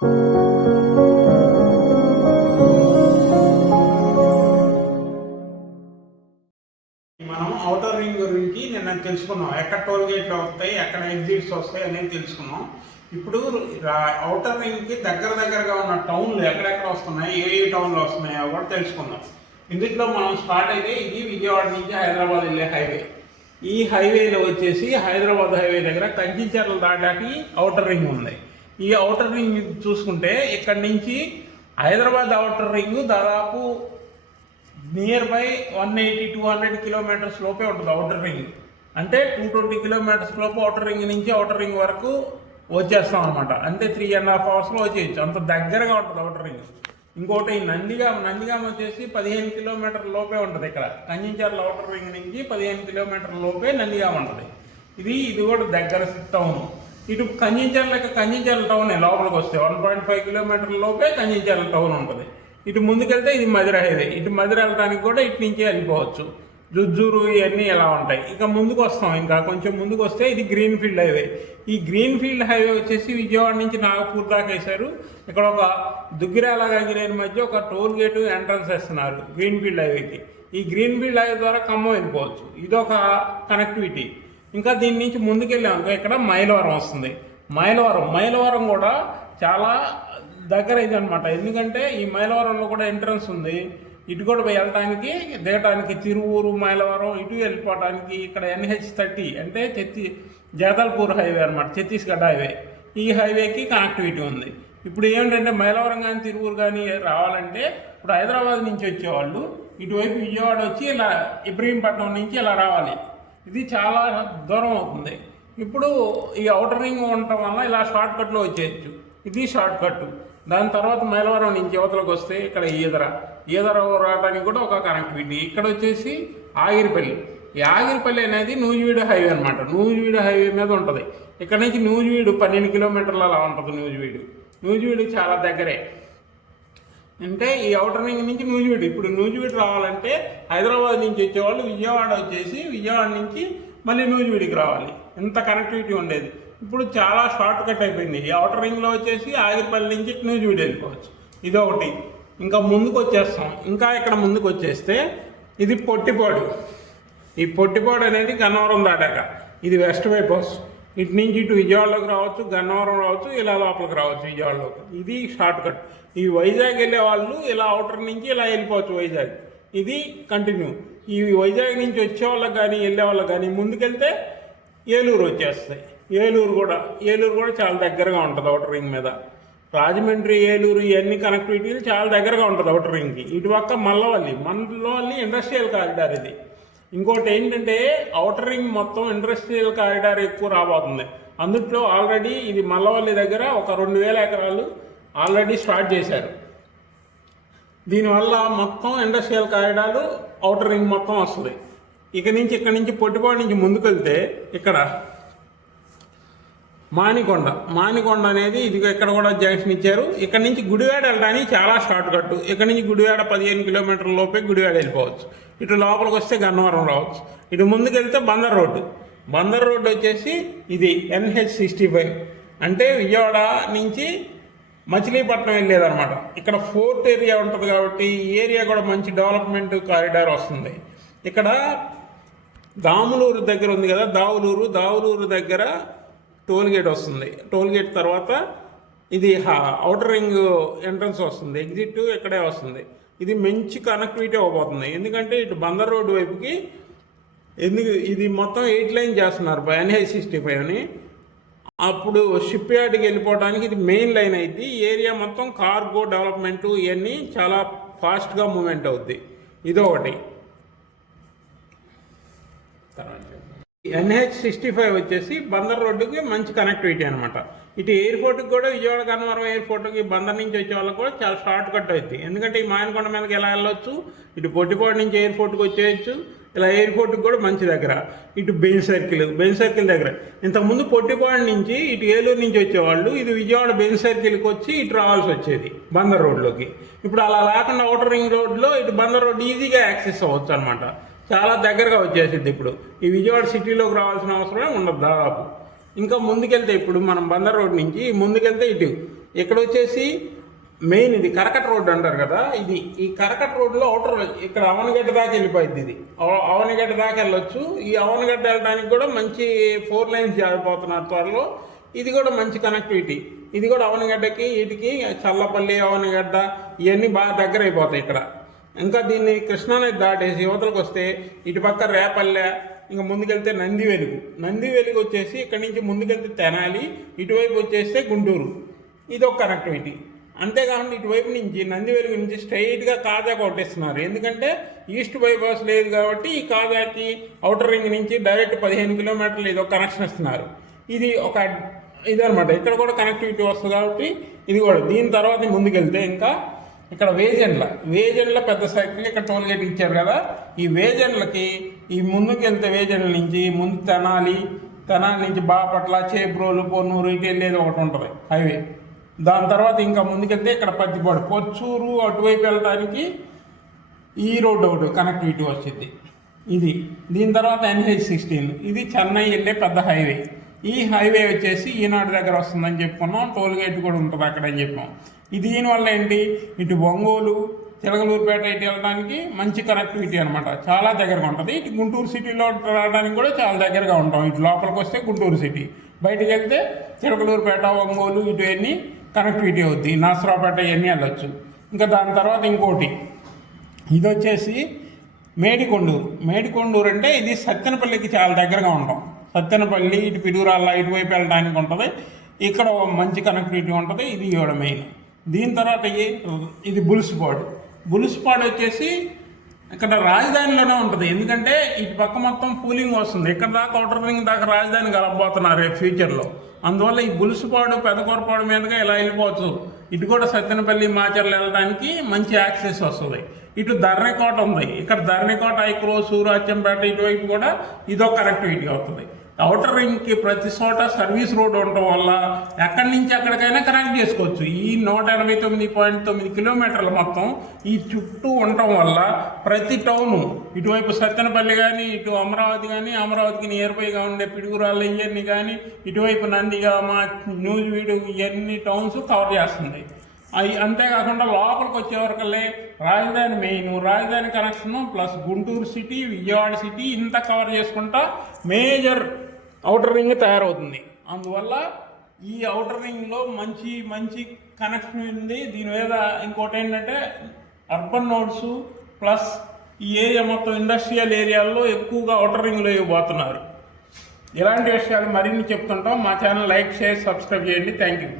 మనం outer ring గురించి నిన్న తెలుసుకున్నాం. ఎక్కడ టోల్ గేట్లు వస్తాయి, ఎక్కడ ఎగ్జిట్స్ వస్తాయి అనేది తెలుసుకున్నాం. ఇప్పుడు ఔటర్ రింగ్కి దగ్గరగా ఉన్న టౌన్లు ఎక్కడెక్కడ వస్తున్నాయి, ఏ టౌన్లో వస్తున్నాయో కూడా తెలుసుకుందాం. ఇందులో మనం స్టార్ట్ అయితే ఇది విజయవాడ నుంచి హైదరాబాద్ వెళ్ళే హైవే. ఈ హైవేలో వచ్చేసి హైదరాబాద్ హైవే దగ్గర కంచిచర్ల దాటాకి ఔటర్ రింగ్ ఉంది. ఈ ఔటర్ రింగ్ చూసుకుంటే ఇక్కడి నుంచి హైదరాబాద్ ఔటర్ రింగ్ దాదాపు నియర్ బై 180-200 కిలోమీటర్స్ లోపే ఉంటుంది ఔటర్ రింగ్. అంటే 220 కిలోమీటర్స్ లోపు ఔటర్ రింగ్ నుంచి ఔటర్ రింగ్ వరకు వచ్చేస్తాం అనమాట. అంటే 3.5 అవర్స్లో వచ్చేయచ్చు, అంత దగ్గరగా ఉంటుంది ఔటర్ రింగ్. ఇంకోటి నందిగామ వచ్చేసి 15 కిలోమీటర్ల లోపే ఉంటుంది. ఇక్కడ కంచిచర్ల ఔటర్ రింగ్ నుంచి 15 కిలోమీటర్ల లోపే నందిగామ ఉంటుంది. ఇది కూడా దగ్గర టౌన్. ఇటు కంచిచర్ల టౌన్ లోపలికి వస్తే 1.5 కిలోమీటర్ల లోపే కంచిచర్ల టౌన్ ఉంటుంది. ఇటు ముందుకెళ్తే ఇది మధిర హైవే. ఇటు మధిర వెళ్ళడానికి కూడా ఇటు నుంచే వెళ్ళిపోవచ్చు. జుజ్జూరు ఇవన్నీ ఎలా ఉంటాయి. ఇక ముందుకు వస్తాం, ఇంకా కొంచెం ముందుకు వస్తే ఇది గ్రీన్ఫీల్డ్ హైవే. ఈ గ్రీన్ఫీల్డ్ హైవే వచ్చేసి విజయవాడ నుంచి నాగపూర్ దాకా వేశారు. ఇక్కడ ఒక దుగ్గిరాల గంగిరేని మధ్య ఒక టోల్ గేటు ఎంట్రన్స్ వేస్తున్నారు గ్రీన్ఫీల్డ్ హైవేకి. ఈ గ్రీన్ఫీల్డ్ హైవే ద్వారా ఖమ్మం వెళ్ళిపోవచ్చు. ఇదొక కనెక్టివిటీ. ఇంకా దీని నుంచి ముందుకెళ్ళాము, ఇక్కడ మైలవరం వస్తుంది. మైలవరం కూడా చాలా దగ్గర ఇది అనమాట. ఎందుకంటే ఈ మైలవరంలో కూడా ఎంట్రన్స్ ఉంది. ఇటు కూడా వెళ్ళటానికి దిగటానికి తిరువూరు మైలవరం ఇటు వెళ్ళిపోవడానికి ఇక్కడ NH30 అంటే జగదల్పూర్ హైవే అనమాట, ఛత్తీస్గఢ్ హైవే. ఈ హైవేకి కనెక్టివిటీ ఉంది. ఇప్పుడు ఏమిటంటే మైలవరం కానీ తిరువూరు కానీ రావాలంటే ఇప్పుడు హైదరాబాద్ నుంచి వచ్చేవాళ్ళు ఇటువైపు విజయవాడ వచ్చి ఇలా ఇబ్రహీంపట్నం నుంచి ఇలా రావాలి. ఇది చాలా దూరం అవుతుంది. ఇప్పుడు ఈ ఔటర్ రింగ్ ఉండటం వల్ల ఇలా షార్ట్కట్లో వచ్చేయచ్చు. ఇది షార్ట్కట్. దాని తర్వాత మైలవరం నుంచి యువతలకు వస్తే ఇక్కడ ఈదర రావడానికి కూడా ఒక కనెక్టివిటీ. ఇక్కడ వచ్చేసి ఆగిరిపల్లి. ఈ ఆగిరిపల్లి అనేది నూజివీడు హైవే అనమాట. నూజివీడు హైవే మీద ఉంటుంది. ఇక్కడ నుంచి నూజివీడు 12 కిలోమీటర్లు అలా ఉంటుంది. నూజివీడు చాలా దగ్గరే. అంటే ఈ ఔటర్ రింగ్ నుంచి నూజివీడు. ఇప్పుడు నూజివీడు రావాలంటే హైదరాబాద్ నుంచి వచ్చేవాళ్ళు విజయవాడ వచ్చేసి విజయవాడ నుంచి మళ్ళీ నూజివీడికి రావాలి. ఇంత కనెక్టివిటీ ఉండేది. ఇప్పుడు చాలా షార్ట్ కట్ అయిపోయింది. ఈ ఔటర్ రింగ్లో వచ్చేసి ఆగిరిపల్లి నుంచి నూజివీడు వెళ్ళిపోవచ్చు. ఇదొకటి. ఇంకా ముందుకు వచ్చేస్తాం. ఇంకా ఇక్కడ ముందుకు వచ్చేస్తే ఇది పొట్టిపాడు. ఈ పొట్టిపాడు అనేది గన్నవరం దాటాక ఇది వెస్ట్ వైపు వస్తుంది. ఇటు నుంచి ఇటు విజయవాడలోకి రావచ్చు, గన్నవరం రావచ్చు, ఇలా లోపలికి రావచ్చు విజయవాడలోకి. ఇది షార్ట్ కట్. ఈ వైజాగ్ వెళ్ళే వాళ్ళు ఇలా ఔటర్ నుంచి ఇలా వెళ్ళిపోవచ్చు వైజాగ్. ఇది కంటిన్యూ. ఈ వైజాగ్ నుంచి వచ్చే వాళ్ళకి కానీ వెళ్ళే వాళ్ళకి కానీ ముందుకెళ్తే ఏలూరు వచ్చేస్తాయి. ఏలూరు కూడా చాలా దగ్గరగా ఉంటుంది ఔటర్ రింగ్ మీద. రాజమండ్రి, ఏలూరు ఇవన్నీ కనెక్టివిటీలు చాలా దగ్గరగా ఉంటుంది ఔటర్ రింగ్కి. ఇటుపక్క మల్లవల్లి ఇండస్ట్రియల్ కారిడార్ ఇది. ఇంకోటి ఏంటంటే ఔటర్ రింగ్ మొత్తం ఇండస్ట్రియల్ కారిడార్ ఎక్కువ రాబోతుంది. అందుట్లో ఆల్రెడీ ఇది మల్లవల్లి దగ్గర ఒక 2000 ఎకరాలు ఆల్రెడీ స్టార్ట్ చేశారు. దీనివల్ల మొత్తం ఇండస్ట్రియల్ కారిడార్ ఔటర్ రింగ్ మొత్తం వస్తుంది. ఇక్కడ నుంచి పొట్టిపాడు నుంచి ముందుకు వెళ్తే ఇక్కడ మానికొండ అనేది ఇది ఇక్కడ కూడా జంక్షన్ ఇచ్చారు. ఇక్కడ నుంచి గుడివాడ వెళ్ళడానికి చాలా షార్ట్ కట్. ఇక్కడ నుంచి గుడివాడ 15 కిలోమీటర్ల లోపే గుడివాడ వెళ్ళిపోవచ్చు. ఇటు లోపలికి వస్తే గన్నవరం రావచ్చు. ఇటు ముందుకు వెళ్తే బందర్ రోడ్డు వచ్చేసి ఇది NH65 అంటే విజయవాడ నుంచి మచిలీపట్నం వెళ్ళేదన్నమాట. ఇక్కడ ఫోర్ట్ ఏరియా ఉంటుంది కాబట్టి ఈ ఏరియా కూడా మంచి డెవలప్మెంట్ కారిడార్ వస్తుంది. ఇక్కడ దాములూరు దగ్గర ఉంది కదా, దావులూరు దగ్గర టోల్గేట్ వస్తుంది. టోల్గేట్ తర్వాత ఇది ఔటర్ రింగ్ ఎంట్రన్స్ వస్తుంది. ఎగ్జిట్ ఇక్కడే వస్తుంది. ఇది మంచి కనెక్టివిటీ అవ్వబోతుంది. ఎందుకంటే ఇటు బందర్ రోడ్డు వైపుకి ఇది మొత్తం 8 లైన్ చేస్తున్నారు NH65 అని. అప్పుడు షిప్ యార్డ్కి వెళ్ళిపోవడానికి ఇది మెయిన్ లైన్ అయింది. ఈ ఏరియా మొత్తం కార్గో డెవలప్మెంట్ ఇవన్నీ చాలా ఫాస్ట్గా మూమెంట్ అవుద్ది. ఇదొకటి. NH65 వచ్చేసి బందర్ రోడ్డుకి మంచి కనెక్టివిటీ అనమాట. ఇటు ఎయిర్పోర్ట్కి కూడా విజయవాడ గన్నవరం ఎయిర్పోర్ట్కి బందర్ నుంచి వచ్చే వాళ్ళకి కూడా చాలా షార్ట్ కట్ అవుతుంది. ఎందుకంటే ఈ మాయనకొండ మీదకి ఎలా వెళ్ళొచ్చు, ఇటు పొట్టిపాడు నుంచి ఎయిర్పోర్ట్కి వచ్చేయచ్చు, ఇలా ఎయిర్పోర్ట్కి కూడా మంచి దగ్గర. ఇటు బెంజ్ సర్కిల్ దగ్గర. ఇంతకుముందు పొట్టిపాడు నుంచి ఇటు ఏలూరు నుంచి వచ్చేవాళ్ళు ఇది విజయవాడ బెంజ్ సర్కిల్కి వచ్చి ఇటు రావాల్సి వచ్చేది బందర్ రోడ్లోకి. ఇప్పుడు అలా లేకుండా ఔటర్ రింగ్ రోడ్లో ఇటు బందర్ రోడ్ ఈజీగా యాక్సెస్ అవ్వచ్చు అనమాట. చాలా దగ్గరగా వచ్చేసింది. ఇప్పుడు ఈ విజయవాడ సిటీలోకి రావాల్సిన అవసరమే ఉండదు దాదాపు. ఇంకా ముందుకెళ్తే ఇప్పుడు మనం బందర్ రోడ్ నుంచి ముందుకెళ్తే ఇటు ఇక్కడ వచ్చేసి మెయిన్ ఇది కరకట్ట రోడ్ అంటారు కదా, ఇది ఈ కరకట్ట రోడ్లో అవుటర్ ఇక్కడ అవనగడ్డ దాకా వెళ్ళిపోయింది. ఇది అవనగడ్డ దాకా వెళ్ళొచ్చు. ఈ అవనగడ్డ వెళ్ళడానికి కూడా మంచి 4 లైన్స్ జారిపోతున్నారు త్వరలో. ఇది కూడా మంచి కనెక్టివిటీ. ఇది కూడా అవనగడ్డకి వీటికి చల్లపల్లి అవనగడ్డ ఇవన్నీ బాగా దగ్గర అయిపోతాయి ఇక్కడ. ఇంకా దీన్ని కృష్ణానది దాటేసి యువతలకు వస్తే ఇటు పక్క రేపల్లె, ఇంకా ముందుకెళ్తే నందివెలుగు వచ్చేసి ఇక్కడి నుంచి ముందుకెళ్తే తెనాలి, ఇటువైపు వచ్చేస్తే గుంటూరు. ఇది ఒక కనెక్టివిటీ. అంతేకాకుండా ఇటువైపు నుంచి నందివెలుగు నుంచి స్ట్రైట్గా కాజా కొట్టేస్తున్నారు. ఎందుకంటే ఈస్ట్ బైపాస్ లేదు కాబట్టి ఈ కాజాకి అవుటర్ రింగ్ నుంచి డైరెక్ట్ 15 కిలోమీటర్లు ఇది ఒక కనెక్షన్ ఇస్తున్నారు. ఇది ఒక ఇదనమాట. ఇక్కడ కూడా కనెక్టివిటీ వస్తుంది కాబట్టి ఇది కూడా. దీని తర్వాత ముందుకెళ్తే ఇంకా ఇక్కడ వేజెండ్ల పెద్ద సైకిల్ ఇక్కడ టోల్ గేట్ ఇచ్చారు కదా, ఈ వేజెండ్లకి ఈ ముందుకెళ్తే వేజెండ్ల నుంచి ముందు తెనాలి నుంచి బాపట్ల, చేబ్రోలు, పొన్నూరు ఇటు వెళ్ళేది ఒకటి ఉంటుంది హైవే. దాని తర్వాత ఇంకా ముందుకెళ్తే ఇక్కడ పత్తిపాడు, పొచ్చూరు అటువైపు వెళ్ళడానికి ఈ రోడ్డు ఒకటి కనెక్టివిటీ వచ్చింది. ఇది దీని తర్వాత NH-16 ఇది చెన్నై వెళ్ళే పెద్ద హైవే. ఈ హైవే వచ్చేసి ఈనాడు దగ్గర వస్తుందని చెప్పుకున్నాం. టోల్ గేట్ కూడా ఉంటుంది అక్కడ అని చెప్పాం. దీనివల్ల ఏంటి, ఇటు ఒంగోలు, చిలకలూరుపేట ఇటు వెళ్ళడానికి మంచి కనెక్టివిటీ అనమాట, చాలా దగ్గరగా ఉంటుంది. ఇటు గుంటూరు సిటీలో రావడానికి కూడా చాలా దగ్గరగా ఉంటాం. ఇటు లోపలికి వస్తే గుంటూరు సిటీ, బయటికి వెళ్తే చిలకలూరుపేట, ఒంగోలు ఇటు అన్నీ కనెక్టివిటీ అవుద్ది. నరసరావుపేట ఇవన్నీ వెళ్ళొచ్చు. ఇంకా దాని తర్వాత ఇంకోటి ఇది వచ్చేసి మేడికొండూరు అంటే ఇది సత్తెనపల్లికి చాలా దగ్గరగా ఉంటాం. సత్తెనపల్లి ఇటు పిడుగురాళ్ళ ఇటువైపు వెళ్ళడానికి ఉంటుంది. ఇక్కడ మంచి కనెక్టివిటీ ఉంటుంది. ఇది ఇవ్వడం మెయిన్. దీని తర్వాత ఇది బులుసుపాడు వచ్చేసి ఇక్కడ రాజధానిలోనే ఉంటుంది. ఎందుకంటే ఇటు పక్క మొత్తం పూలింగ్ వస్తుంది. ఇక్కడ దాకా అవుటర్ రింగ్ దాకా రాజధాని కలపబోతున్నారు ఫ్యూచర్లో. అందువల్ల ఈ బులుసుపాడు పెదకూరపాడు మీదుగా ఇలా వెళ్ళిపోవచ్చు. ఇటు కూడా సత్తెనపల్లి మాచర్లు వెళ్ళడానికి మంచి యాక్సెస్ వస్తుంది. ఇటు ధరణికోట ఉంది. ఇక్కడ ధరణికోట, ఐక్రోసు, రాజ్యంపేట ఇటువైపు కూడా ఇదొక కనెక్టివిటీ అవుతుంది. అవుటర్ రింగ్కి ప్రతి చోట సర్వీస్ రోడ్ ఉండటం వల్ల ఎక్కడి నుంచి ఎక్కడికైనా కనెక్ట్ చేసుకోవచ్చు. ఈ 189.9 కిలోమీటర్లు మొత్తం ఈ చుట్టూ ఉండటం వల్ల ప్రతి టౌను ఇటువైపు సత్తెనపల్లి కానీ, ఇటు అమరావతి కానీ, అమరావతికి నియర్ బైగా ఉండే పిడుగురాళ్ళు ఇవన్నీ కానీ, ఇటువైపు నందిగామ, న్యూజివీడు ఇవన్నీ టౌన్స్ కవర్ చేస్తుంది. అంతేకాకుండా లోపలికి వచ్చేవరకల్లే రాజధాని మెయిన్, రాజధాని connection plus Guntur city, Vijayawada city ఇంత కవర్ చేసుకుంటా మేజర్ అవుటర్ రింగ్ తయారవుతుంది. అందువల్ల ఈ అవుటర్ రింగ్లో మంచి కనెక్షన్ ఉంది. దీని మీద ఇంకోటి ఏంటంటే అర్బన్ నోడ్స్ ప్లస్ ఈ ఏరియా మొత్తం ఇండస్ట్రియల్ ఏరియాల్లో ఎక్కువగా అవుటర్ రింగ్లో ఇవ్వబోతున్నారు. ఇలాంటి విషయాలు మరిన్ని చెప్తుంటాం. మా ఛానల్ లైక్, షేర్, సబ్స్క్రైబ్ చేయండి. Thank you.